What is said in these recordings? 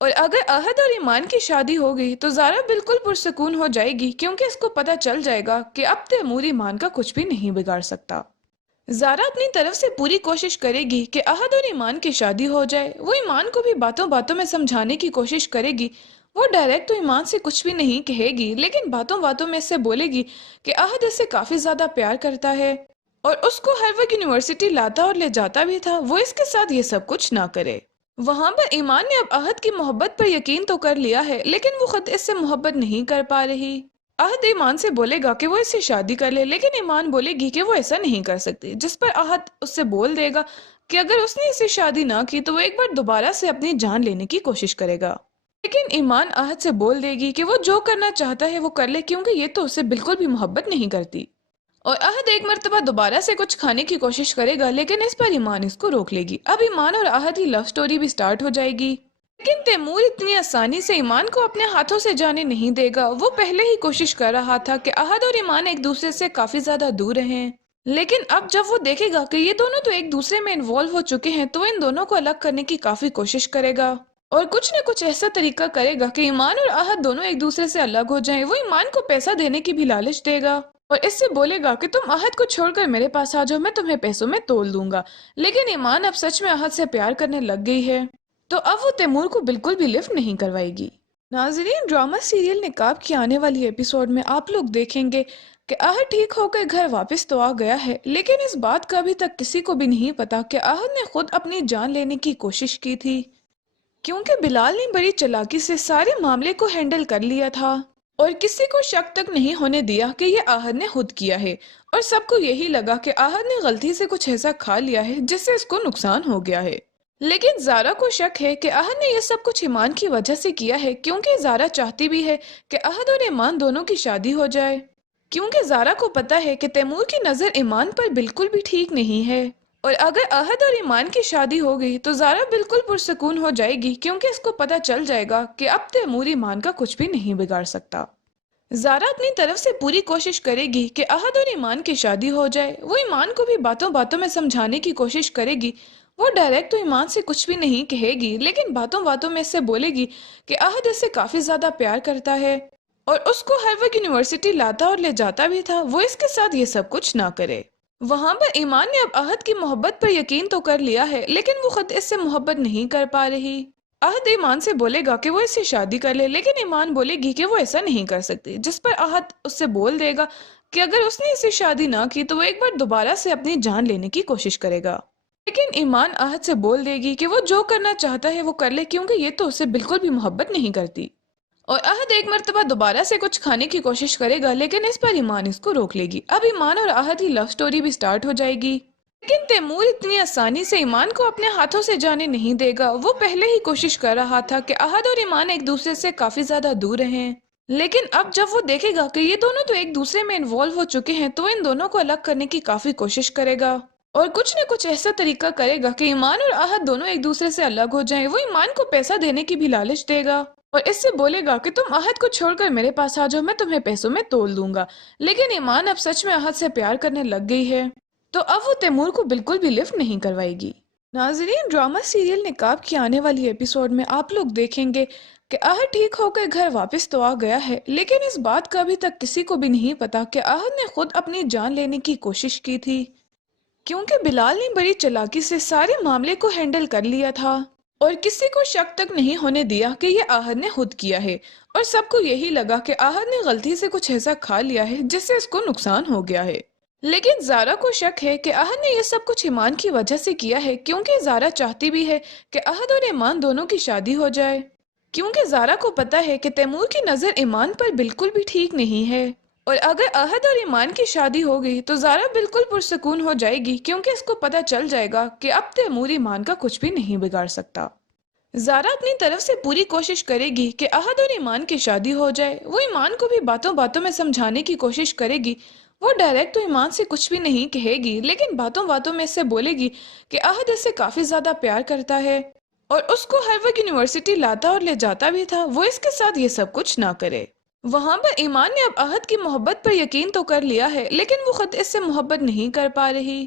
اور اگر عہد اور ایمان کی شادی ہو گئی تو زارا بالکل پرسکون ہو جائے گی کیونکہ اس کو پتہ چل جائے گا کہ اب تیمور ایمان کا کچھ بھی نہیں بگاڑ سکتا۔ زارا اپنی طرف سے پوری کوشش کرے گی کہ عہد اور ایمان کی شادی ہو جائے۔ وہ ایمان کو بھی باتوں باتوں میں سمجھانے کی کوشش کرے گی۔ وہ ڈائریکٹ تو ایمان سے کچھ بھی نہیں کہے گی لیکن باتوں باتوں میں اس سے بولے گی کہ عہد اس سے کافی زیادہ پیار کرتا ہے اور اس کو ہر وقت یونیورسٹی لاتا اور لے جاتا بھی تھا، وہ اس کے ساتھ یہ سب کچھ نہ کرے۔ وہاں پر ایمان نے اب عہد کی محبت پر یقین تو کر لیا ہے لیکن وہ خود اس سے محبت نہیں کر پا رہی۔ عہد ایمان سے بولے گا کہ وہ اس سے شادی کر لے لیکن ایمان بولے گی کہ وہ ایسا نہیں کر سکتی، جس پر عہد اس سے بول دے گا کہ اگر اس نے اس سے شادی نہ کی تو وہ ایک بار دوبارہ سے اپنی جان لینے کی کوشش کرے گا۔ لیکن ایمان عہد سے بول دے گی کہ وہ جو کرنا چاہتا ہے وہ کر لے کیونکہ یہ تو اسے بالکل بھی محبت نہیں کرتی۔ اور عہد ایک مرتبہ دوبارہ سے کچھ کھانے کی کوشش کرے گا لیکن اس پر ایمان اس کو روک لے گی۔ اب ایمان اور عہد کی لو سٹوری بھی سٹارٹ ہو جائے گی، لیکن تیمور اتنی آسانی سے ایمان کو اپنے ہاتھوں سے جانے نہیں دے گا۔ وہ پہلے ہی کوشش کر رہا تھا کہ عہد اور ایمان ایک دوسرے سے کافی زیادہ دور رہیں، لیکن اب جب وہ دیکھے گا کہ یہ دونوں تو ایک دوسرے میں انوالو ہو چکے ہیں تو وہ ان دونوں کو الگ کرنے کی کافی کوشش کرے گا اور کچھ نہ کچھ ایسا طریقہ کرے گا کہ ایمان اور عہد دونوں ایک دوسرے سے الگ ہو جائیں۔ وہ ایمان کو پیسہ دینے کی بھی لالچ دے گا اور اس سے بولے گا کہ تم عہد کو چھوڑ کر میرے پاس آ جاؤ، میں تمہیں پیسوں میں تول دوں گا۔ لیکن ایمان اب سچ میں عہد سے پیار کرنے لگ گئی ہے تو اب وہ تیمور کو بالکل بھی لفٹ نہیں کروائے گی۔ ناظرین، ڈرامہ سیریل نقاب کی آنے والی ایپیسوڈ میں آپ لوگ دیکھیں گے کہ عہد ٹھیک ہو کر گھر واپس تو آ گیا ہے، لیکن اس بات کا ابھی تک کسی کو بھی نہیں پتا کہ عہد نے خود اپنی جان لینے کی کوشش کی تھی، کیونکہ بلال نے بڑی چالاکی سے سارے معاملے کو ہینڈل کر لیا تھا اور کسی کو شک تک نہیں ہونے دیا کہ یہ عہد نے خود کیا ہے، اور سب کو یہی لگا کہ عہد نے غلطی سے کچھ ایسا کھا لیا ہے جس سے اس کو نقصان ہو گیا ہے۔ لیکن زارا کو شک ہے کہ عہد نے یہ سب کچھ ایمان کی وجہ سے کیا ہے، کیونکہ زارا چاہتی بھی ہے کہ عہد اور ایمان دونوں کی شادی ہو جائے، کیونکہ زارا کو پتا ہے کہ تیمور کی نظر ایمان پر بالکل بھی ٹھیک نہیں ہے، اور اگر عہد اور ایمان کی شادی ہو گئی تو زارا بالکل پرسکون ہو جائے گی کیونکہ اس کو پتا چل جائے گا کہ اب تیمور ایمان کا کچھ بھی نہیں بگاڑ سکتا۔ زارا اپنی طرف سے پوری کوشش کرے گی کہ عہد اور ایمان کی شادی ہو جائے۔ وہ ایمان کو بھی باتوں باتوں میں سمجھانے کی کوشش کرے گی۔ وہ ڈائریکٹ تو ایمان سے کچھ بھی نہیں کہے گی لیکن باتوں باتوں میں اس سے بولے گی کہ عہد اس سے کافی زیادہ پیار کرتا ہے اور اس کو ہر وقت یونیورسٹی لاتا اور لے جاتا بھی تھا، وہ اس کے ساتھ یہ سب کچھ نہ کرے۔ وہاں پر ایمان نے اب عہد کی محبت پر یقین تو کر لیا ہے لیکن وہ خود اس سے محبت نہیں کر پا رہی۔ عہد ایمان سے بولے گا کہ وہ اس سے شادی کر لے لیکن ایمان بولے گی کہ وہ ایسا نہیں کر سکتی، جس پر عہد اس سے بول دے گا کہ اگر اس نے اس سے شادی نہ کی تو وہ ایک بار دوبارہ سے اپنی جان لینے کی کوشش کرے گا۔ لیکن ایمان عہد سے بول دے گی کہ وہ جو کرنا چاہتا ہے وہ کر لے کیونکہ یہ تو اسے بالکل بھی محبت نہیں کرتی، اور عہد ایک مرتبہ دوبارہ سے کچھ کھانے کی کوشش کرے گا لیکن اس پر ایمان اس کو روک لے گی۔ اب ایمان اور عہد کی لو سٹوری بھی سٹارٹ ہو جائے گی، لیکن تیمور اتنی آسانی سے ایمان کو اپنے ہاتھوں سے جانے نہیں دے گا۔ وہ پہلے ہی کوشش کر رہا تھا کہ عہد اور ایمان ایک دوسرے سے کافی زیادہ دور رہیں، لیکن اب جب وہ دیکھے گا کہ یہ دونوں تو ایک دوسرے میں انوالو ہو چکے ہیں تو ان دونوں کو الگ کرنے کی کافی کوشش کرے گا اور کچھ نہ کچھ ایسا طریقہ کرے گا کہ ایمان اور عہد دونوں ایک دوسرے سے الگ ہو جائیں۔ وہ ایمان کو پیسہ دینے کی بھی لالچ دے گا اور اس سے بولے گا کہ تم عہد کو چھوڑ کر میرے پاس آ جاؤ، میں تمہیں پیسوں میں تول دوں گا۔ لیکن ایمان اب سچ میں عہد سے پیار کرنے لگ گئی ہے تو اب وہ تیمور کو بالکل بھی لفٹ نہیں کروائے گی۔ ناظرین، ڈرامہ سیریل نقاب کی آنے والی ایپیسوڈ میں آپ لوگ دیکھیں گے کہ عہد ٹھیک ہو کر گھر واپس تو آ گیا ہے، لیکن اس بات کا ابھی تک کسی کو بھی نہیں پتا کہ عہد نے خود اپنی جان لینے کی کوشش کی تھی، کیونکہ بلال نے بڑی چالاکی سے سارے معاملے کو ہینڈل کر لیا تھا اور کسی کو شک تک نہیں ہونے دیا کہ یہ عہد نے خود کیا ہے، اور سب کو یہی لگا کہ عہد نے غلطی سے کچھ ایسا کھا لیا ہے جس سے اس کو نقصان ہو گیا ہے۔ لیکن زارا کو شک ہے کہ عہد نے یہ سب کچھ ایمان کی وجہ سے کیا ہے، کیونکہ زارا چاہتی بھی ہے کہ عہد اور ایمان دونوں کی شادی ہو جائے، کیونکہ زارا کو پتا ہے کہ تیمور کی نظر ایمان پر بالکل بھی ٹھیک نہیں ہے، اور اگر عہد اور ایمان کی شادی ہو گئی تو زارا بالکل پرسکون ہو جائے گی کیونکہ اس کو پتا چل جائے گا کہ اب تیمور ایمان کا کچھ بھی نہیں بگاڑ سکتا۔ زارا اپنی طرف سے پوری کوشش کرے گی کہ عہد اور ایمان کی شادی ہو جائے۔ وہ ایمان کو بھی باتوں باتوں میں سمجھانے کی کوشش کرے گی۔ وہ ڈائریکٹ تو ایمان سے کچھ بھی نہیں کہے گی لیکن باتوں باتوں میں اس سے بولے گی کہ عہد اس سے کافی زیادہ پیار کرتا ہے اور اس کو ہر وقت یونیورسٹی لاتا اور لے جاتا بھی تھا، وہ اس کے ساتھ یہ سب کچھ نہ کرے۔ وہاں پر ایمان نے اب عہد کی محبت پر یقین تو کر لیا ہے لیکن وہ خود اس سے محبت نہیں کر پا رہی۔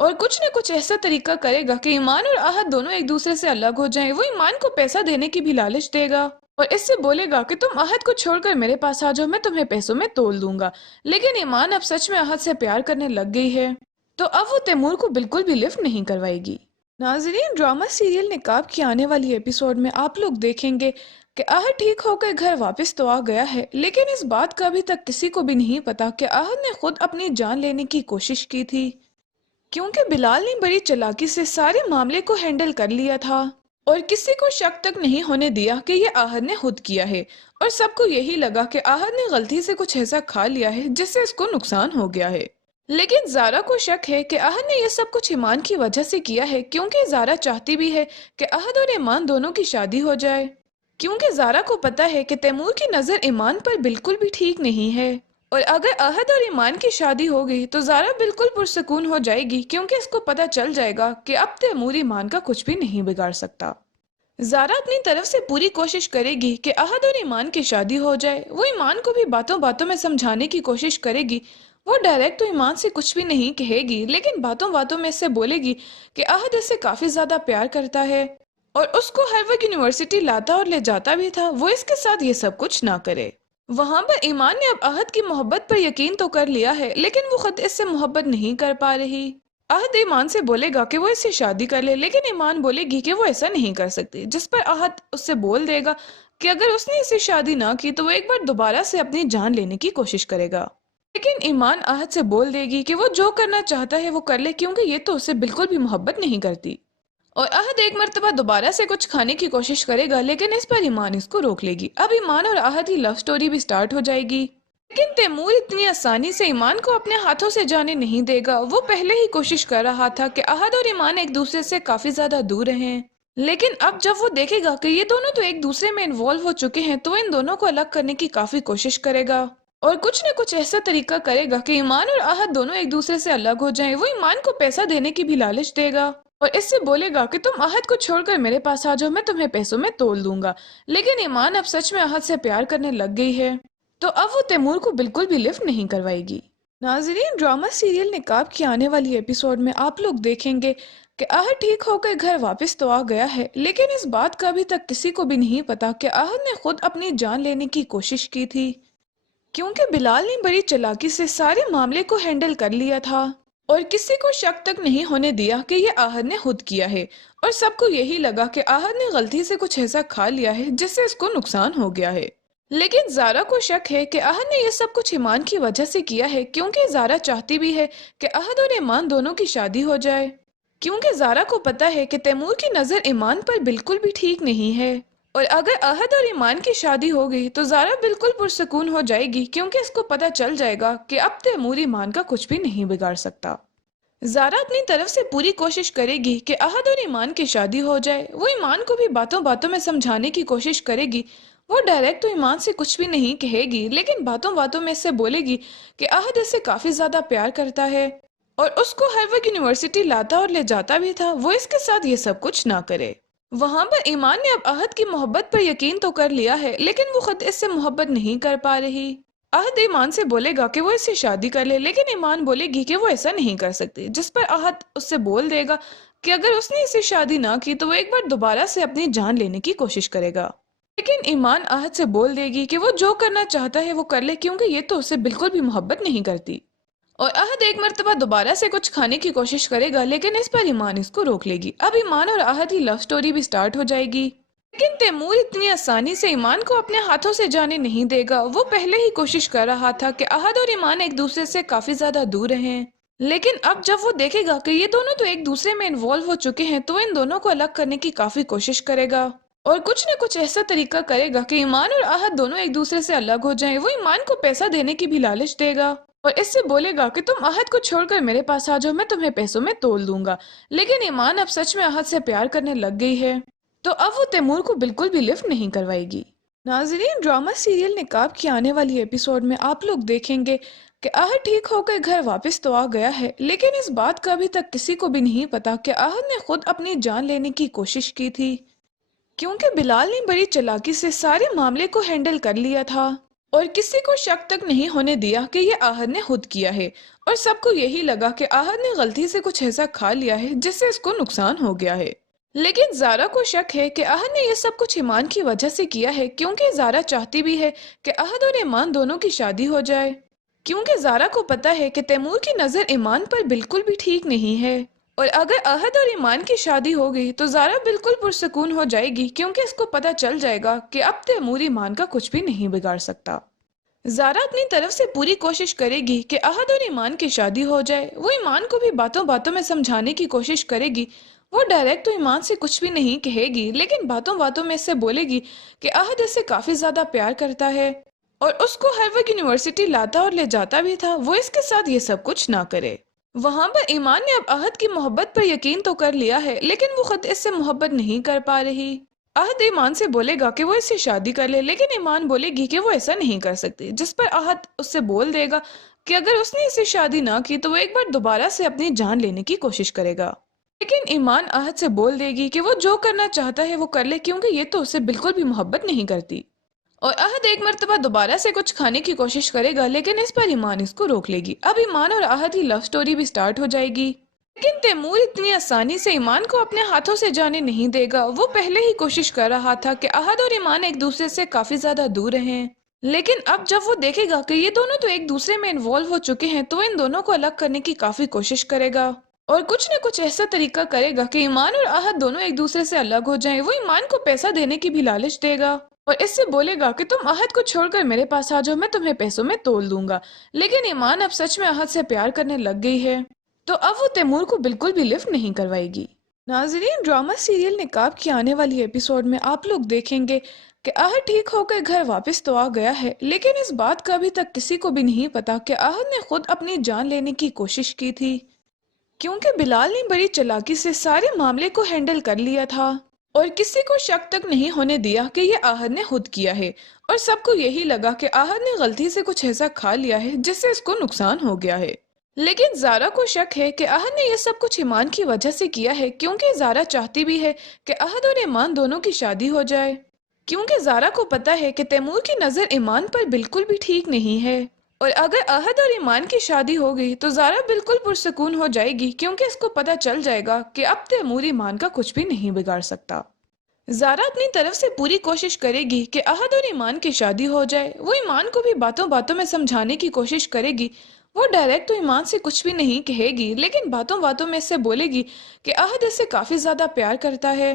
اور کچھ نہ کچھ ایسا طریقہ کرے گا کہ ایمان اور آہت دونوں ایک دوسرے سے الگ ہو جائیں۔ وہ ایمان کو پیسہ دینے کی بھی لالچ دے گا اور اس سے بولے گا کہ تم آہت کو چھوڑ کر میرے پاس آ جاؤ، میں تمہیں پیسوں میں تول دوں گا۔ لیکن ایمان اب سچ میں آہت سے پیار کرنے لگ گئی ہے، تو اب وہ تیمور کو بالکل بھی لفٹ نہیں کروائے گی۔ ناظرین، ڈرامہ سیریل نقاب کی آنے والی ایپیسوڈ میں آپ لوگ دیکھیں گے کہ آہت ٹھیک ہو کر گھر واپس تو آ گیا ہے، لیکن اس بات کا ابھی تک کسی کو بھی نہیں پتا کہ آہت نے خود اپنی جان لینے کی کوشش کی تھی، کیونکہ بلال نے بڑی چالاکی سے سارے معاملے کو ہینڈل کر لیا تھا اور کسی کو شک تک نہیں ہونے دیا کہ یہ آہت نے خود کیا ہے، اور سب کو یہی لگا کہ آہت نے غلطی سے کچھ ایسا کھا لیا ہے جس سے اس کو نقصان ہو گیا ہے۔ لیکن زارا کو شک ہے کہ آہت نے یہ سب کچھ ایمان کی وجہ سے کیا ہے، کیونکہ زارا چاہتی بھی ہے کہ آہت اور ایمان دونوں کی شادی ہو جائے، کیونکہ زارا کو پتا ہے کہ تیمور کی نظر ایمان پر بالکل بھی ٹھیک نہیں ہے، اور اگر آہت اور ایمان کی شادی ہو گئی تو زارا بالکل پرسکون ہو جائے گی، کیونکہ اس کو پتا چل جائے گا کہ اب تیمور ایمان کا کچھ بھی نہیں بگاڑ سکتا۔ زارا اپنی طرف سے پوری کوشش کرے گی کہ احد اور ایمان کی شادی ہو جائے۔ وہ ایمان کو بھی باتوں باتوں میں سمجھانے کی کوشش کرے گی۔ وہ ڈائریکٹ تو ایمان سے کچھ بھی نہیں کہے گی، لیکن باتوں باتوں میں اس سے بولے گی کہ احد اس سے کافی زیادہ پیار کرتا ہے اور اس کو ہر وقت یونیورسٹی لاتا اور لے جاتا بھی تھا، وہ اس کے ساتھ یہ سب کچھ نہ کرے۔ وہاں پر ایمان نے اب احد کی محبت پر یقین تو کر لیا ہے، لیکن وہ خود اس سے محبت نہیں کر پا رہی۔ احد ایمان سے بولے گا کہ وہ اس سے شادی کر لے، لیکن ایمان بولے گی کہ وہ ایسا نہیں کر سکتی، جس پر احد اس سے بول دے گا کہ اگر اس نے اس سے شادی نہ کی تو وہ ایک بار دوبارہ سے اپنی جان لینے کی کوشش کرے گا۔ لیکن ایمان احد سے بول دے گی کہ وہ جو کرنا چاہتا ہے وہ کر لے، کیونکہ یہ تو اس سے بالکل بھی محبت نہیں کرتی۔ اور احد ایک مرتبہ دوبارہ سے کچھ کھانے کی کوشش کرے گا، لیکن اس پر ایمان اس کو روک لے گی۔ اب ایمان اور احد کی لو سٹوری بھی سٹارٹ ہو جائے گی، لیکن تیمور اتنی آسانی سے ایمان کو اپنے ہاتھوں سے جانے نہیں دے گا۔ وہ پہلے ہی کوشش کر رہا تھا کہ احد اور ایمان ایک دوسرے سے کافی زیادہ دور رہیں، لیکن اب جب وہ دیکھے گا کہ یہ دونوں تو ایک دوسرے میں انوالو ہو چکے ہیں تو ان دونوں کو الگ کرنے کی کافی کوشش کرے گا اور کچھ نہ کچھ ایسا طریقہ کرے گا کہ ایمان اور احد دونوں ایک دوسرے سے الگ ہو جائیں۔ وہ ایمان کو پیسہ دینے کی بھی لالچ دے گا اور اس سے بولے گا کہ تم احد کو چھوڑ کر میرے پاس آ جاؤ، میں تمہیں پیسوں میں تول دوں گا۔ لیکن ایمان اب سچ میں احد سے پیار کرنے لگ گئی ہے، تو اب وہ تیمور کو بالکل بھی لفٹ نہیں کروائے گی۔ ناظرین، ڈرامہ سیریل نقاب کی آنے والی ایپیسوڈ میں آپ لوگ دیکھیں گے کہ احد ٹھیک ہو کر گھر واپس تو آ گیا ہے، لیکن اس بات کا ابھی تک کسی کو بھی نہیں پتا کہ احد نے خود اپنی جان لینے کی کوشش کی تھی، کیونکہ بلال نے بڑی چالاکی سے سارے معاملے کو ہینڈل کر لیا تھا اور کسی کو شک تک نہیں ہونے دیا کہ یہ احد نے خود کیا ہے، اور سب کو یہی لگا کہ احد نے غلطی سے کچھ ایسا کھا لیا ہے جس سے اس کو نقصان ہو گیا ہے۔ لیکن زارا کو شک ہے کہ احد نے یہ سب کچھ ایمان کی وجہ سے کیا ہے، کیونکہ زارا چاہتی بھی ہے کہ احد اور ایمان دونوں کی شادی ہو جائے، کیونکہ زارا کو پتا ہے کہ تیمور کی نظر ایمان پر بالکل بھی ٹھیک نہیں ہے، اور اگر احد اور ایمان کی شادی ہو گئی تو زارا بالکل پرسکون ہو جائے گی، کیونکہ اس کو پتا چل جائے گا کہ اب تیمور ایمان کا کچھ بھی نہیں بگاڑ سکتا۔ زارا اپنی طرف سے پوری کوشش کرے گی کہ احد اور ایمان کی شادی ہو جائے۔ وہ ایمان کو بھی باتوں باتوں میں سمجھانے کی کوشش کرے گی۔ وہ ڈائریکٹ تو ایمان سے کچھ بھی نہیں کہے گی، لیکن باتوں باتوں میں اس سے بولے گی کہ احد اس سے کافی زیادہ پیار کرتا ہے اور اس کو ہر وقت یونیورسٹی لاتا اور لے جاتا بھی تھا، وہ اس کے ساتھ یہ سب کچھ نہ کرے۔ وہاں پر ایمان نے اب احد کی محبت پر یقین تو کر لیا ہے، لیکن وہ خود اس سے محبت نہیں کر پا رہی۔ احد ایمان سے بولے گا کہ وہ اس سے شادی کر لے، لیکن ایمان بولے گی کہ وہ ایسا نہیں کر سکتی، جس پر احد اس سے بول دے گا کہ اگر اس نے اس سے شادی نہ کی تو وہ ایک بار دوبارہ سے اپنی جان لینے کی کوشش کرے گا۔ لیکن ایمان احد سے بول دے گی کہ وہ جو کرنا چاہتا ہے وہ کر لے، کیونکہ یہ تو اس سے بالکل بھی محبت نہیں کرتی۔ اور احد ایک مرتبہ دوبارہ سے کچھ کھانے کی کوشش کرے گا، لیکن اس پر ایمان اس کو روک لے گی۔ اب ایمان اور احد کی لو سٹوری بھی سٹارٹ ہو جائے گی، لیکن تیمور اتنی آسانی سے ایمان کو اپنے ہاتھوں سے جانے نہیں دے گا۔ وہ پہلے ہی کوشش کر رہا تھا کہ احد اور ایمان ایک دوسرے سے کافی زیادہ دور رہیں، لیکن اب جب وہ دیکھے گا کہ یہ دونوں تو ایک دوسرے میں انوالو ہو چکے ہیں تو ان دونوں کو الگ کرنے کی کافی کوشش کرے گا اور کچھ نہ کچھ ایسا طریقہ کرے گا کہ ایمان اور احد دونوں ایک دوسرے سے الگ ہو جائیں۔ وہ ایمان کو پیسہ دینے کی بھی لالچ دے گا اور اس سے بولے گا کہ تم احد کو چھوڑ کر میرے پاس آ جاؤ، میں تمہیں پیسوں میں تول دوں گا۔ لیکن ایمان اب سچ میں احد سے پیار کرنے لگ گئی ہے، تو اب وہ تیمور کو بالکل بھی لفٹ نہیں کروائے گی۔ ناظرین، ڈرامہ سیریل نقاب کی آنے والی ایپیسوڈ میں آپ لوگ دیکھیں گے کہ احد ٹھیک ہو کر گھر واپس تو آ گیا ہے، لیکن اس بات کا ابھی تک کسی کو بھی نہیں پتا کہ احد نے خود اپنی جان لینے کی کوشش کی تھی، کیونکہ بلال نے بڑی چالاکی سے سارے معاملے کو ہینڈل کر لیا تھا اور کسی کو شک تک نہیں ہونے دیا کہ یہ آہد نے خود کیا ہے، اور سب کو یہی لگا کہ آہد نے غلطی سے کچھ ایسا کھا لیا ہے جس سے اس کو نقصان ہو گیا ہے۔ لیکن زارا کو شک ہے کہ آہد نے یہ سب کچھ ایمان کی وجہ سے کیا ہے، کیونکہ زارا چاہتی بھی ہے کہ آہد اور ایمان دونوں کی شادی ہو جائے، کیونکہ زارا کو پتا ہے کہ تیمور کی نظر ایمان پر بالکل بھی ٹھیک نہیں ہے، اور اگر احد اور ایمان کی شادی ہو گئی تو زارا بالکل پرسکون ہو جائے گی، کیونکہ اس کو پتا چل جائے گا کہ اب تیمور ایمان کا کچھ بھی نہیں بگاڑ سکتا۔ زارا اپنی طرف سے پوری کوشش کرے گی کہ احد اور ایمان کی شادی ہو جائے۔ وہ ایمان کو بھی باتوں باتوں میں سمجھانے کی کوشش کرے گی۔ وہ ڈائریکٹ تو ایمان سے کچھ بھی نہیں کہے گی، لیکن باتوں باتوں میں اس سے بولے گی کہ احد اس سے کافی زیادہ پیار کرتا ہے اور اس کو ہر وقت یونیورسٹی لاتا اور لے جاتا بھی تھا، وہ اس کے ساتھ یہ سب کچھ نہ کرے۔ وہاں پر ایمان نے اب احد کی محبت پر یقین تو کر لیا ہے، لیکن وہ خود اس سے محبت نہیں کر پا رہی۔ احد ایمان سے بولے گا کہ وہ اس سے شادی کر لے، لیکن ایمان بولے گی کہ وہ ایسا نہیں کر سکتی، جس پر احد اس سے بول دے گا کہ اگر اس نے اس سے شادی نہ کی تو وہ ایک بار دوبارہ سے اپنی جان لینے کی کوشش کرے گا۔ لیکن ایمان احد سے بول دے گی کہ وہ جو کرنا چاہتا ہے وہ کر لے، کیونکہ یہ تو اسے بالکل بھی محبت نہیں کرتی۔ اور احد ایک مرتبہ دوبارہ سے کچھ کھانے کی کوشش کرے گا، لیکن اس پر ایمان اس کو روک لے گی۔ اب ایمان اور احد کی لو سٹوری بھی سٹارٹ ہو جائے گی، لیکن تیمور اتنی آسانی سے ایمان کو اپنے ہاتھوں سے جانے نہیں دے گا۔ وہ پہلے ہی کوشش کر رہا تھا کہ احد اور ایمان ایک دوسرے سے کافی زیادہ دور رہیں، لیکن اب جب وہ دیکھے گا کہ یہ دونوں تو ایک دوسرے میں انوالو ہو چکے ہیں تو وہ ان دونوں کو الگ کرنے کی کافی کوشش کرے گا، اور کچھ نہ کچھ ایسا طریقہ کرے گا کہ ایمان اور احد دونوں ایک دوسرے سے الگ ہو جائیں۔ وہ ایمان کو پیسہ دینے کی بھی لالچ دے گا اور اس سے بولے گا کہ تم احد کو چھوڑ کر میرے پاس آ جاؤ، میں تمہیں پیسوں میں تول دوں گا۔ لیکن ایمان اب سچ میں احد سے پیار کرنے لگ گئی ہے، تو اب وہ تیمور کو بالکل بھی لفٹ نہیں کروائے گی۔ ناظرین، ڈرامہ سیریل نقاب کی آنے والی ایپیسوڈ میں آپ لوگ دیکھیں گے کہ احد ٹھیک ہو کر گھر واپس تو آ گیا ہے، لیکن اس بات کا ابھی تک کسی کو بھی نہیں پتا کہ احد نے خود اپنی جان لینے کی کوشش کی تھی، کیونکہ بلال نے بڑی چالاکی سے سارے معاملے کو ہینڈل کر لیا تھا اور کسی کو شک تک نہیں ہونے دیا کہ یہ احد نے خود کیا ہے، اور سب کو یہی لگا کہ احد نے غلطی سے کچھ ایسا کھا لیا ہے جس سے اس کو نقصان ہو گیا ہے۔ لیکن زارا کو شک ہے کہ احد نے یہ سب کچھ ایمان کی وجہ سے کیا ہے، کیونکہ زارا چاہتی بھی ہے کہ احد اور ایمان دونوں کی شادی ہو جائے، کیونکہ زارا کو پتا ہے کہ تیمور کی نظر ایمان پر بالکل بھی ٹھیک نہیں ہے، اور اگر احد اور ایمان کی شادی ہو گئی تو زارا بالکل پرسکون ہو جائے گی، کیونکہ اس کو پتا چل جائے گا کہ اب تیمور ایمان کا کچھ بھی نہیں بگاڑ سکتا۔ زارا اپنی طرف سے پوری کوشش کرے گی کہ احد اور ایمان کی شادی ہو جائے۔ وہ ایمان کو بھی باتوں باتوں میں سمجھانے کی کوشش کرے گی۔ وہ ڈائریکٹ تو ایمان سے کچھ بھی نہیں کہے گی، لیکن باتوں باتوں میں اس سے بولے گی کہ احد اس سے کافی زیادہ پیار کرتا ہے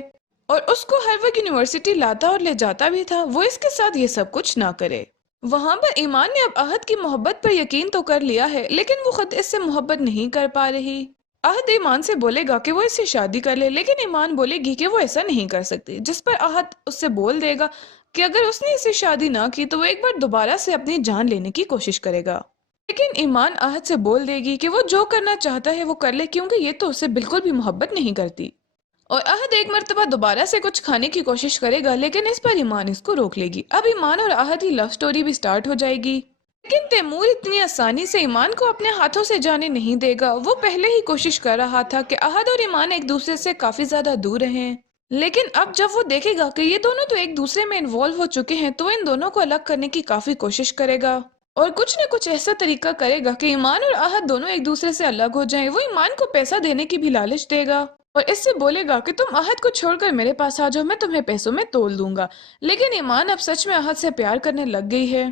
اور اس کو ہر وقت یونیورسٹی لاتا اور لے جاتا بھی تھا، وہ اس کے ساتھ یہ سب کچھ نہ کرے۔ وہاں پر ایمان نے اب احد کی محبت پر یقین تو کر لیا ہے، لیکن وہ خود اس سے محبت نہیں کر پا رہی۔ احد ایمان سے بولے گا کہ وہ اس سے شادی کر لے، لیکن ایمان بولے گی کہ وہ ایسا نہیں کر سکتی، جس پر احد اس سے بول دے گا کہ اگر اس نے اس سے شادی نہ کی تو وہ ایک بار دوبارہ سے اپنی جان لینے کی کوشش کرے گا۔ لیکن ایمان احد سے بول دے گی کہ وہ جو کرنا چاہتا ہے وہ کر لے، کیونکہ یہ تو اسے بالکل بھی محبت نہیں کرتی۔ اور احد ایک مرتبہ دوبارہ سے کچھ کھانے کی کوشش کرے گا، لیکن اس پر ایمان اس کو روک لے گی۔ اب ایمان اور احد کی لو سٹوری بھی سٹارٹ ہو جائے گی، لیکن تیمور اتنی آسانی سے ایمان کو اپنے ہاتھوں سے جانے نہیں دے گا۔ وہ پہلے ہی کوشش کر رہا تھا کہ احد اور ایمان ایک دوسرے سے کافی زیادہ دور رہیں، لیکن اب جب وہ دیکھے گا کہ یہ دونوں تو ایک دوسرے میں انوالو ہو چکے ہیں تو ان دونوں کو الگ کرنے کی کافی کوشش کرے گا، اور کچھ نہ کچھ ایسا طریقہ کرے گا کہ ایمان اور احد دونوں ایک دوسرے سے الگ ہو جائیں۔ وہ ایمان کو پیسہ دینے کی بھی لالچ دے گا اور اس سے بولے گا کہ تم احد کو چھوڑ کر میرے پاس آ جاؤ، میں تمہیں پیسوں میں تول دوں گا۔ لیکن ایمان اب سچ میں احد سے پیار کرنے لگ گئی ہے،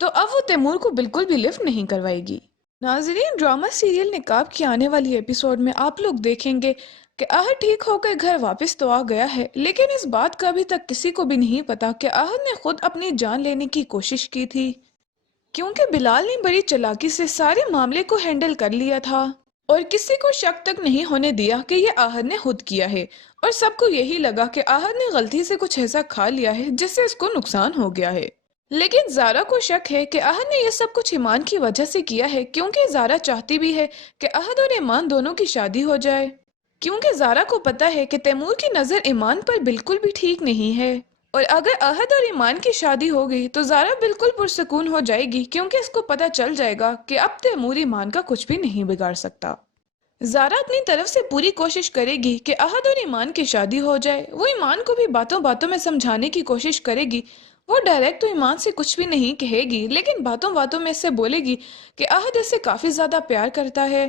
تو اب وہ تیمور کو بالکل بھی لفٹ نہیں کروائے گی۔ ناظرین، ڈرامہ سیریل نقاب کی آنے والی ایپیسوڈ میں آپ لوگ دیکھیں گے کہ احد ٹھیک ہو کر گھر واپس تو آ گیا ہے، لیکن اس بات کا ابھی تک کسی کو بھی نہیں پتا کہ احد نے خود اپنی جان لینے کی کوشش کی تھی، کیونکہ بلال نے بڑی چالاکی سے سارے معاملے کو ہینڈل کر لیا تھا اور کسی کو شک تک نہیں ہونے دیا کہ یہ احد نے خود کیا ہے، اور سب کو یہی لگا کہ احد نے غلطی سے کچھ ایسا کھا لیا ہے جس سے اس کو نقصان ہو گیا ہے۔ لیکن زارا کو شک ہے کہ احد نے یہ سب کچھ ایمان کی وجہ سے کیا ہے، کیونکہ زارا چاہتی بھی ہے کہ احد اور ایمان دونوں کی شادی ہو جائے، کیونکہ زارا کو پتا ہے کہ تیمور کی نظر ایمان پر بالکل بھی ٹھیک نہیں ہے، اور اگر احد اور ایمان کی شادی ہو گئی تو زارا بالکل پرسکون ہو جائے گی، کیونکہ اس کو پتا چل جائے گا کہ اب تیمور ایمان کا کچھ بھی نہیں بگاڑ سکتا۔ زارا اپنی طرف سے پوری کوشش کرے گی کہ احد اور ایمان کی شادی ہو جائے۔ وہ ایمان کو بھی باتوں باتوں میں سمجھانے کی کوشش کرے گی۔ وہ ڈائریکٹ تو ایمان سے کچھ بھی نہیں کہے گی، لیکن باتوں باتوں میں اس سے بولے گی کہ عہد اس سے کافی زیادہ پیار کرتا ہے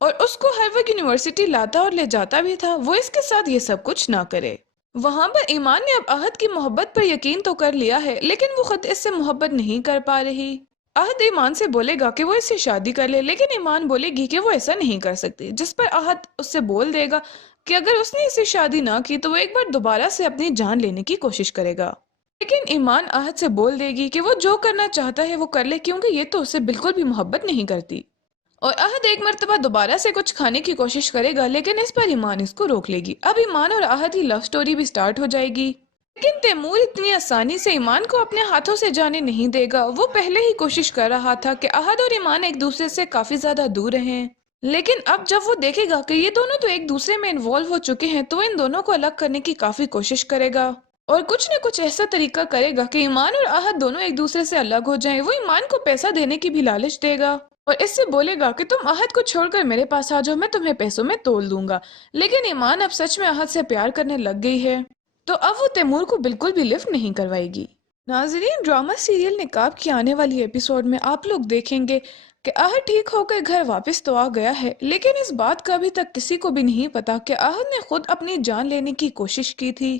اور اس کو ہر وقت یونیورسٹی لاتا اور لے جاتا بھی تھا، وہ اس کے ساتھ یہ سب کچھ نہ کرے۔ وہاں پر ایمان نے اب عہد کی محبت پر یقین تو کر لیا ہے، لیکن وہ خود اس سے محبت نہیں کر پا رہی۔ عہد ایمان سے بولے گا کہ وہ اس سے شادی کر لے، لیکن ایمان بولے گی کہ وہ ایسا نہیں کر سکتی، جس پر عہد اس سے بول دے گا کہ اگر اس نے اسے شادی نہ کی تو وہ ایک بار دوبارہ سے اپنی جان لینے کی کوشش کرے گا۔ لیکن ایمان عہد سے بول دے گی کہ وہ جو کرنا چاہتا ہے وہ کر لے، کیونکہ یہ تو اسے بالکل بھی محبت نہیں کرتی۔ اور عہد ایک مرتبہ دوبارہ سے کچھ کھانے کی کوشش کرے گا، لیکن اس پر ایمان اس کو روک لے گی۔ اب ایمان اور عہد کی لو سٹوری بھی سٹارٹ ہو جائے گی، لیکن تیمور اتنی آسانی سے ایمان کو اپنے ہاتھوں سے جانے نہیں دے گا۔ وہ پہلے ہی کوشش کر رہا تھا کہ عہد اور ایمان ایک دوسرے سے کافی زیادہ دور رہیں، لیکن اب جب وہ دیکھے گا کہ یہ دونوں تو ایک دوسرے میں انوالو ہو چکے ہیں تو ان دونوں کو الگ کرنے کی کافی کوشش کرے گا اور کچھ نہ کچھ ایسا طریقہ کرے گا کہ ایمان اور عہد دونوں ایک دوسرے سے الگ ہو جائیں۔ وہ ایمان کو پیسہ دینے کی بھی لالچ دے گا اور اس سے بولے گا کہ تم عہد کو چھوڑ کر میرے پاس آ جاؤ، میں تمہیں پیسوں میں تول دوں گا۔ لیکن ایمان اب سچ میں عہد سے پیار کرنے لگ گئی ہے، تو اب وہ تیمور کو بالکل بھی لفٹ نہیں کروائے گی۔ ناظرین، ڈرامہ سیریل نقاب کی آنے والی ایپیسوڈ میں آپ لوگ دیکھیں گے کہ عہد ٹھیک ہو کر گھر واپس تو آ گیا ہے، لیکن اس بات کا ابھی تک کسی کو بھی نہیں پتا کہ عہد نے خود اپنی جان لینے کی کوشش کی تھی،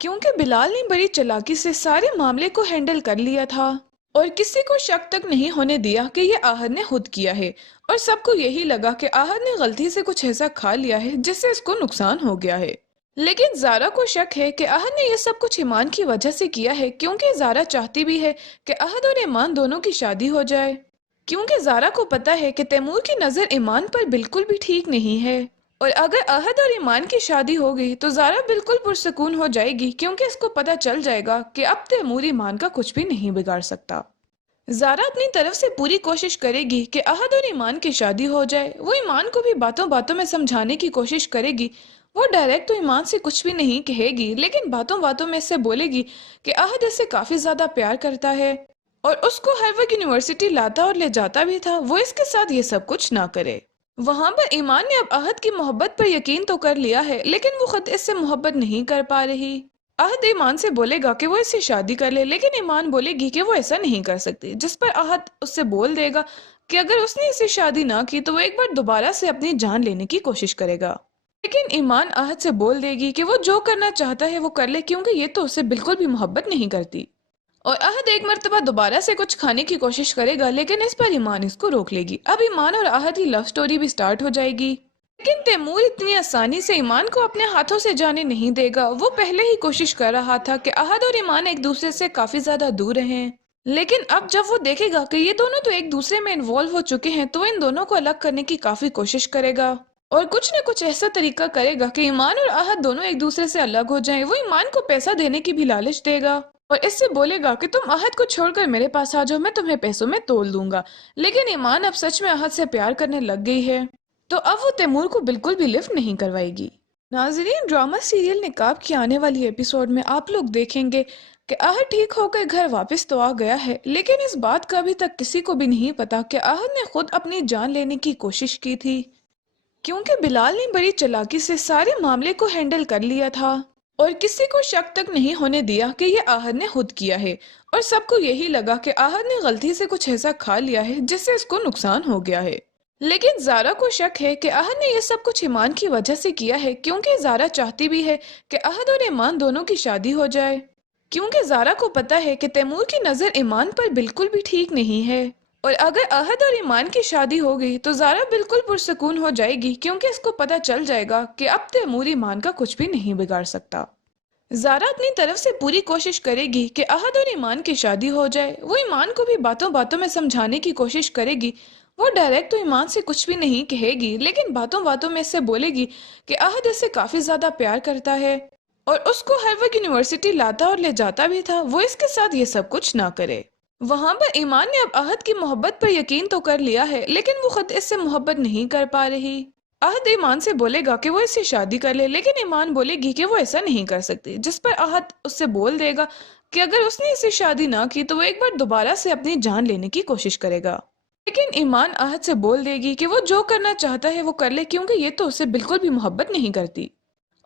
کیونکہ بلال نے بڑی چالاکی سے سارے معاملے کو ہینڈل کر لیا تھا اور کسی کو شک تک نہیں ہونے دیا کہ یہ عہد نے خود کیا ہے، اور سب کو یہی لگا کہ عہد نے غلطی سے کچھ ایسا کھا لیا ہے جس سے اس کو نقصان ہو گیا ہے۔ لیکن زارا کو شک ہے کہ عہد نے یہ سب کچھ ایمان کی وجہ سے کیا ہے، کیونکہ زارا چاہتی بھی ہے کہ عہد اور ایمان دونوں کی شادی ہو جائے، کیونکہ زارا کو پتا ہے کہ تیمور کی نظر ایمان پر بالکل بھی ٹھیک نہیں ہے، اور اگر عہد اور ایمان کی شادی ہو گئی تو زارا بالکل پرسکون ہو جائے گی، کیونکہ اس کو پتا چل جائے گا کہ اب تیمور ایمان کا کچھ بھی نہیں بگاڑ سکتا۔ زارا اپنی طرف سے پوری کوشش کرے گی کہ عہد اور ایمان کی شادی ہو جائے۔ وہ ایمان کو بھی باتوں باتوں میں سمجھانے کی کوشش کرے گی، وہ ڈائریکٹ تو ایمان سے کچھ بھی نہیں کہے گی، لیکن باتوں باتوں میں اس سے بولے گی کہ عہد اس سے کافی زیادہ پیار کرتا ہے اور اس کو ہر وقت یونیورسٹی لاتا اور لے جاتا بھی تھا، وہ اس کے ساتھ یہ سب کچھ نہ کرے۔ وہاں پر ایمان نے اب عہد کی محبت پر یقین تو کر لیا ہے، لیکن وہ خود اس سے محبت نہیں کر پا رہی۔ عہد ایمان سے بولے گا کہ وہ اس سے شادی کر لے، لیکن ایمان بولے گی کہ وہ ایسا نہیں کر سکتی، جس پر عہد اس سے بول دے گا کہ اگر اس نے اسے شادی نہ کی تو وہ ایک بار دوبارہ سے اپنی جان لینے کی کوشش کرے گا۔ لیکن ایمان عہد سے بول دے گی کہ وہ جو کرنا چاہتا ہے وہ کر لے، کیونکہ یہ تو اسے بالکل بھی محبت نہیں کرتی۔ اور عہد ایک مرتبہ دوبارہ سے کچھ کھانے کی کوشش کرے گا، لیکن اس پر ایمان اس کو روک لے گی۔ اب ایمان اور عہد کی لو سٹوری بھی سٹارٹ ہو جائے گی، لیکن تیمور اتنی آسانی سے ایمان کو اپنے ہاتھوں سے جانے نہیں دے گا۔ وہ پہلے ہی کوشش کر رہا تھا کہ عہد اور ایمان ایک دوسرے سے کافی زیادہ دور رہیں، لیکن اب جب وہ دیکھے گا کہ یہ دونوں تو ایک دوسرے میں انوالو ہو چکے ہیں تو ان دونوں کو الگ کرنے کی کافی کوشش کرے گا اور کچھ نہ کچھ ایسا طریقہ کرے گا کہ ایمان اور عہد دونوں ایک دوسرے سے الگ ہو جائیں۔ وہ ایمان کو پیسہ دینے کی بھی لالچ دے گا اور اس سے بولے گا کہ تم عہد کو چھوڑ کر میرے پاس آ جاؤ، میں تمہیں پیسوں میں تول دوں گا۔ لیکن ایمان اب سچ میں عہد سے پیار کرنے لگ گئی ہے، تو اب وہ تیمور کو بالکل بھی لفٹ نہیں کروائے گی۔ ناظرین، ڈرامہ سیریل نقاب کی آنے والی ایپیسوڈ میں آپ لوگ دیکھیں گے کہ عہد ٹھیک ہو کر گھر واپس تو آ گیا ہے، لیکن اس بات کا ابھی تک کسی کو بھی نہیں پتا کہ عہد نے خود اپنی جان لینے کی کوشش کی تھی، کیونکہ بلال نے بڑی چالاکی سے سارے معاملے کو ہینڈل کر لیا تھا اور کسی کو شک تک نہیں ہونے دیا کہ یہ عہد نے خود کیا ہے، اور سب کو یہی لگا کہ عہد نے غلطی سے کچھ ایسا کھا لیا ہے جس سے اس کو نقصان ہو گیا ہے۔ لیکن زارا کو شک ہے کہ عہد نے یہ سب کچھ ایمان کی وجہ سے کیا ہے، کیونکہ زارا چاہتی بھی ہے کہ عہد اور ایمان دونوں کی شادی ہو جائے، کیونکہ زارا کو پتا ہے کہ تیمور کی نظر ایمان پر بالکل بھی ٹھیک نہیں ہے، اور اگر عہد اور ایمان کی شادی ہو گئی تو زارا بالکل پرسکون ہو جائے گی، کیونکہ اس کو پتا چل جائے گا کہ اب تیمور ایمان کا کچھ بھی نہیں بگاڑ سکتا۔ زارا اپنی طرف سے پوری کوشش کرے گی کہ عہد اور ایمان کی شادی ہو جائے۔ وہ ایمان کو بھی باتوں باتوں میں سمجھانے کی کوشش کرے گی، وہ ڈائریکٹ تو ایمان سے کچھ بھی نہیں کہے گی، لیکن باتوں باتوں میں اس سے بولے گی کہ عہد اس سے کافی زیادہ پیار کرتا ہے اور اس کو ہر وقت یونیورسٹی لاتا اور لے جاتا بھی تھا، وہ اس کے ساتھ یہ سب کچھ نہ کرے۔ وہاں پر ایمان نے اب عہد کی محبت پر یقین تو کر لیا ہے، لیکن وہ خود اس سے محبت نہیں کر پا رہی۔ عہد ایمان سے بولے گا کہ وہ اس سے شادی کر لے، لیکن ایمان بولے گی کہ وہ ایسا نہیں کر سکتی، جس پر عہد اس سے بول دے گا کہ اگر اس نے اسے شادی نہ کی تو وہ ایک بار دوبارہ سے اپنی جان لینے کی کوشش کرے گا۔ لیکن ایمان عہد سے بول دے گی کہ وہ جو کرنا چاہتا ہے وہ کر لے، کیونکہ یہ تو اسے بالکل بھی محبت نہیں کرتی۔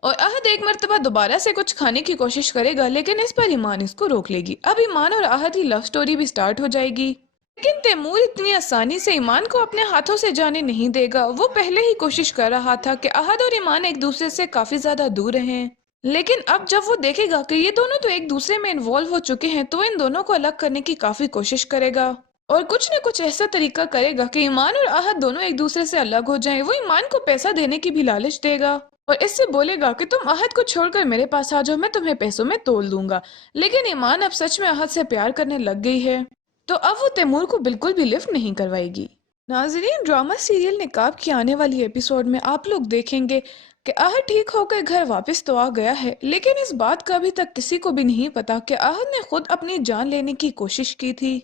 اور عہد ایک مرتبہ دوبارہ سے کچھ کھانے کی کوشش کرے گا، لیکن اس پر ایمان اس کو روک لے گی۔ اب ایمان اور عہد کی لو سٹوری بھی سٹارٹ ہو جائے گی، لیکن تیمور اتنی آسانی سے ایمان کو اپنے ہاتھوں سے جانے نہیں دے گا۔ وہ پہلے ہی کوشش کر رہا تھا کہ عہد اور ایمان ایک دوسرے سے کافی زیادہ دور رہیں، لیکن اب جب وہ دیکھے گا کہ یہ دونوں تو ایک دوسرے میں انوالو ہو چکے ہیں تو ان دونوں کو الگ کرنے کی کافی کوشش کرے گا، اور کچھ نہ کچھ ایسا طریقہ کرے گا کہ ایمان اور عہد دونوں ایک دوسرے سے الگ ہو جائیں۔ وہ ایمان کو پیسہ دینے کی بھی لالچ دے گا اور اس سے بولے گا کہ تم عہد کو چھوڑ کر میرے پاس آ جاؤ، میں تمہیں پیسوں میں تول دوں گا۔ لیکن ایمان اب سچ میں عہد سے پیار کرنے لگ گئی ہے، تو اب وہ تیمور کو بالکل بھی لفٹ نہیں کروائے گی۔ ناظرین، ڈرامہ سیریل نقاب کی آنے والی ایپیسوڈ میں آپ لوگ دیکھیں گے کہ عہد ٹھیک ہو کر گھر واپس تو آ گیا ہے، لیکن اس بات کا ابھی تک کسی کو بھی نہیں پتا کہ عہد نے خود اپنی جان لینے کی کوشش کی تھی،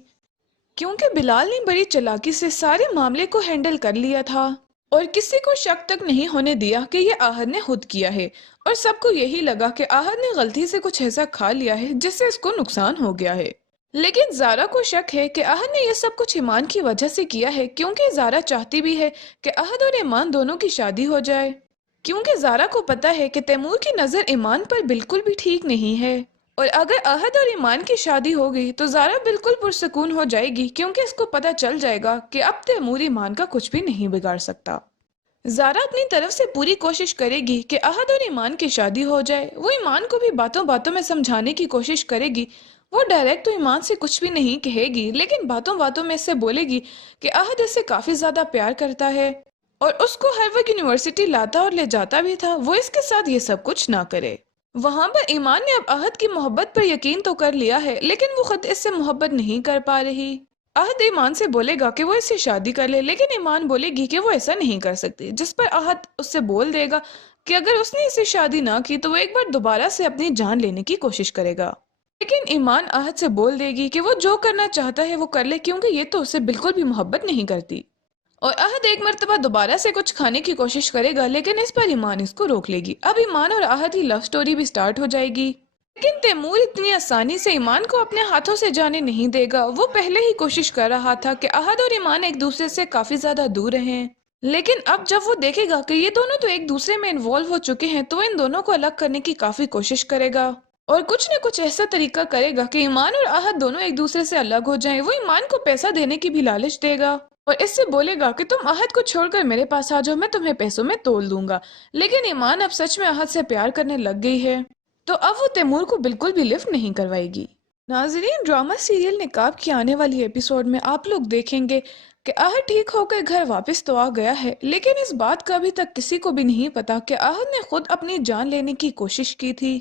کیونکہ بلال نے بڑی چالاکی سے سارے معاملے کو ہینڈل کر لیا تھا اور کسی کو شک تک نہیں ہونے دیا کہ یہ عہد نے خود کیا ہے، اور سب کو یہی لگا کہ عہد نے غلطی سے کچھ ایسا کھا لیا ہے جس سے اس کو نقصان ہو گیا ہے۔ لیکن زارا کو شک ہے کہ عہد نے یہ سب کچھ ایمان کی وجہ سے کیا ہے، کیونکہ زارا چاہتی بھی ہے کہ عہد اور ایمان دونوں کی شادی ہو جائے، کیونکہ زارا کو پتا ہے کہ تیمور کی نظر ایمان پر بالکل بھی ٹھیک نہیں ہے، اور اگر عہد اور ایمان کی شادی ہو گئی تو زارا بالکل پرسکون ہو جائے گی، کیونکہ اس کو پتا چل جائے گا کہ اب تیمور ایمان کا کچھ بھی نہیں بگاڑ سکتا۔ زارا اپنی طرف سے پوری کوشش کرے گی کہ عہد اور ایمان کی شادی ہو جائے۔ وہ ایمان کو بھی باتوں باتوں میں سمجھانے کی کوشش کرے گی، وہ ڈائریکٹ تو ایمان سے کچھ بھی نہیں کہے گی، لیکن باتوں باتوں میں اس سے بولے گی کہ عہد اس سے کافی زیادہ پیار کرتا ہے اور اس کو ہر وقت یونیورسٹی لاتا اور لے جاتا بھی تھا، وہ اس کے ساتھ یہ سب کچھ نہ کرے۔ وہاں پر ایمان نے اب عہد کی محبت پر یقین تو کر لیا ہے، لیکن وہ خود اس سے محبت نہیں کر پا رہی۔ عہد ایمان سے بولے گا کہ وہ اس سے شادی کر لے، لیکن ایمان بولے گی کہ وہ ایسا نہیں کر سکتی، جس پر عہد اس سے بول دے گا کہ اگر اس نے اس سے شادی نہ کی تو وہ ایک بار دوبارہ سے اپنی جان لینے کی کوشش کرے گا۔ لیکن ایمان عہد سے بول دے گی کہ وہ جو کرنا چاہتا ہے وہ کر لے، کیونکہ یہ تو اسے بالکل بھی محبت نہیں کرتی، اور عہد ایک مرتبہ دوبارہ سے کچھ کھانے کی کوشش کرے گا، لیکن اس پر ایمان اس کو روک لے گی۔ اب ایمان اور عہد کی لو سٹوری بھی سٹارٹ ہو جائے گی، لیکن تیمور اتنی آسانی سے ایمان کو اپنے ہاتھوں سے جانے نہیں دے گا۔ وہ پہلے ہی کوشش کر رہا تھا کہ عہد اور ایمان ایک دوسرے سے کافی زیادہ دور رہیں، لیکن اب جب وہ دیکھے گا کہ یہ دونوں تو ایک دوسرے میں انوالو ہو چکے ہیں تو ان دونوں کو الگ کرنے کی کافی کوشش کرے گا، اور کچھ نہ کچھ ایسا طریقہ کرے گا کہ ایمان اور عہد دونوں ایک دوسرے سے الگ ہو جائیں۔ وہ ایمان کو پیسہ دینے کی بھی لالچ دے گا اور اس سے بولے گا کہ تم عہد کو چھوڑ کر میرے پاس آ جاؤ، میں تمہیں پیسوں میں تول دوں گا۔ لیکن ایمان اب سچ میں عہد سے پیار کرنے لگ گئی ہے، تو اب وہ تیمور کو بالکل بھی لفٹ نہیں کروائے گی۔ ناظرین، ڈرامہ سیریل نقاب کی آنے والی ایپیسوڈ میں آپ لوگ دیکھیں گے کہ عہد ٹھیک ہو کر گھر واپس تو آ گیا ہے، لیکن اس بات کا ابھی تک کسی کو بھی نہیں پتا کہ عہد نے خود اپنی جان لینے کی کوشش کی تھی،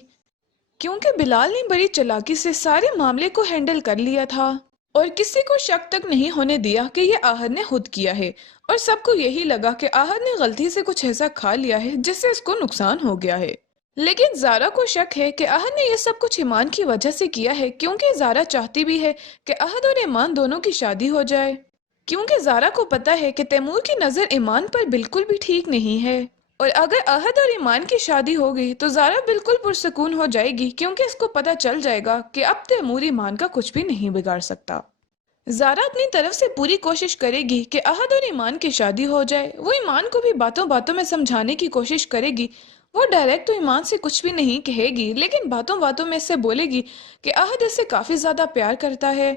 کیونکہ بلال نے بڑی چالاکی سے سارے معاملے کو ہینڈل کر لیا تھا اور کسی کو شک تک نہیں ہونے دیا کہ یہ عہد نے خود کیا ہے، اور سب کو یہی لگا کہ عہد نے غلطی سے کچھ ایسا کھا لیا ہے جس سے اس کو نقصان ہو گیا ہے۔ لیکن زارا کو شک ہے کہ عہد نے یہ سب کچھ ایمان کی وجہ سے کیا ہے، کیونکہ زارا چاہتی بھی ہے کہ عہد اور ایمان دونوں کی شادی ہو جائے، کیونکہ زارا کو پتا ہے کہ تیمور کی نظر ایمان پر بالکل بھی ٹھیک نہیں ہے، اور اگر عہد اور ایمان کی شادی ہو گئی تو زارا بالکل پرسکون ہو جائے گی، کیونکہ اس کو پتا چل جائے گا کہ اب تیمور ایمان کا کچھ بھی نہیں بگاڑ سکتا۔ زارا اپنی طرف سے پوری کوشش کرے گی کہ عہد اور ایمان کی شادی ہو جائے۔ وہ ایمان کو بھی باتوں باتوں میں سمجھانے کی کوشش کرے گی، وہ ڈائریکٹ تو ایمان سے کچھ بھی نہیں کہے گی، لیکن باتوں باتوں میں اس سے بولے گی کہ عہد اس سے کافی زیادہ پیار کرتا ہے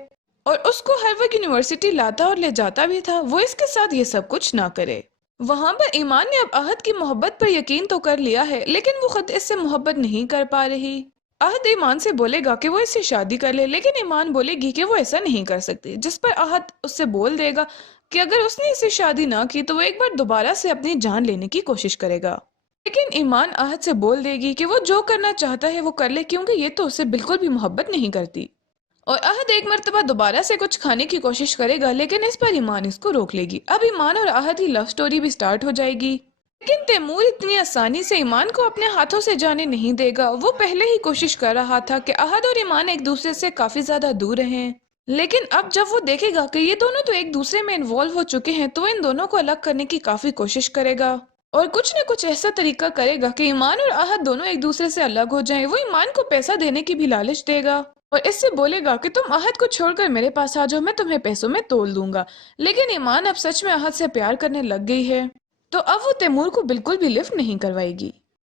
اور اس کو ہر وقت یونیورسٹی لاتا اور لے جاتا بھی تھا، وہ اس کے ساتھ یہ سب کچھ نہ کرے۔ وہاں پر ایمان نے اب عہد کی محبت پر یقین تو کر لیا ہے، لیکن وہ خود اس سے محبت نہیں کر پا رہی۔ عہد ایمان سے بولے گا کہ وہ اس سے شادی کر لے، لیکن ایمان بولے گی کہ وہ ایسا نہیں کر سکتی، جس پر عہد اس سے بول دے گا کہ اگر اس نے اس سے شادی نہ کی تو وہ ایک بار دوبارہ سے اپنی جان لینے کی کوشش کرے گا۔ لیکن ایمان عہد سے بول دے گی کہ وہ جو کرنا چاہتا ہے وہ کر لے، کیونکہ یہ تو اسے بالکل بھی محبت نہیں کرتی، اور عہد ایک مرتبہ دوبارہ سے کچھ کھانے کی کوشش کرے گا، لیکن اس پر ایمان اس کو روک لے گی۔ اب ایمان اور عہد کی لو سٹوری بھی سٹارٹ ہو جائے گی، لیکن تیمور اتنی آسانی سے ایمان کو اپنے ہاتھوں سے جانے نہیں دے گا۔ وہ پہلے ہی کوشش کر رہا تھا کہ عہد اور ایمان ایک دوسرے سے کافی زیادہ دور رہیں، لیکن اب جب وہ دیکھے گا کہ یہ دونوں تو ایک دوسرے میں انوالو ہو چکے ہیں تو ان دونوں کو الگ کرنے کی کافی کوشش کرے گا، اور کچھ نہ کچھ ایسا طریقہ کرے گا کہ ایمان اور عہد دونوں ایک دوسرے سے الگ ہو جائیں۔ وہ ایمان کو پیسہ دینے کی بھی لالچ دے گا اور اس سے بولے گا کہ تم عہد کو چھوڑ کر میرے پاس آ جاؤ، میں تمہیں پیسوں میں تول دوں گا۔ لیکن ایمان اب سچ میں عہد سے پیار کرنے لگ گئی ہے، تو اب وہ تیمور کو بالکل بھی لفٹ نہیں کروائے گی۔